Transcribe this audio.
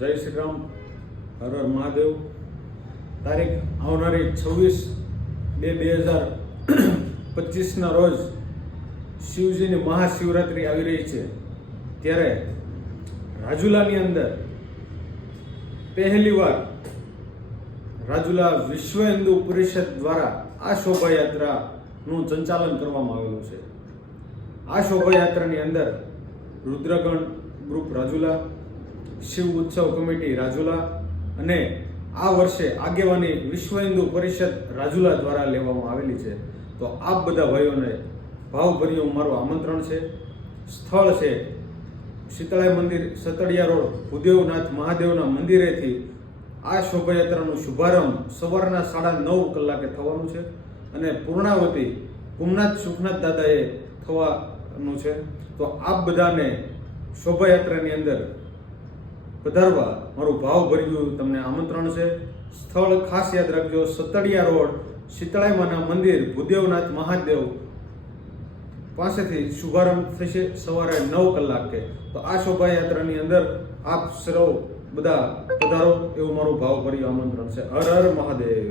જય શ્રી રામ, હર હર મહાદેવ। તારીખ આવનારી 26/2/2025 રોજ શિવજીની મહાશિવરાત્રિ આવી રહી છે। ત્યારે રાજુલાની અંદર પહેલીવાર રાજુલા વિશ્વ હિન્દુ પરિષદ દ્વારા આ શોભાયાત્રાનું સંચાલન કરવામાં આવેલું છે। આ શોભાયાત્રાની અંદર રુદ્રગણ ગ્રુપ રાજુલા, શિવ ઉત્સવ કમિટી રાજુલા અને આ વર્ષે આગેવાની વિશ્વ હિન્દુ પરિષદ રાજુલા દ્વારા લેવામાં આવેલી છે। તો આપ બધા ભાઈઓને ભાવભર્યું મારું આમંત્રણ છે। સ્થળ છે શીતળાઈ મંદિર, સતડિયા રોડ, ભૂદેવનાથ મહાદેવના મંદિરેથી આ શોભાયાત્રાનું શુભારંભ સવારના 9:30 કલાકે થવાનું છે અને પૂર્ણાવતી ભૂમનાથ સુખનાથ દાદાએ થવાનું છે। તો આપ બધાને શોભાયાત્રાની અંદર પધારવા મારું ભાવભર્યું તમને આમંત્રણ છે। સ્થળ ખાસ યાદ રાખજો, સતડિયા રોડ, શીતળાઈ માના મંદિર, ભૂદેવનાથ મહાદેવ પાસેથી શુભારંભ થશે સવારે 9 કલાકે। તો આ શોભાયાત્રાની અંદર આપ સૌ બધા પધારો એવું મારું ભાવભર્યું આમંત્રણ છે। હર હર મહાદેવ।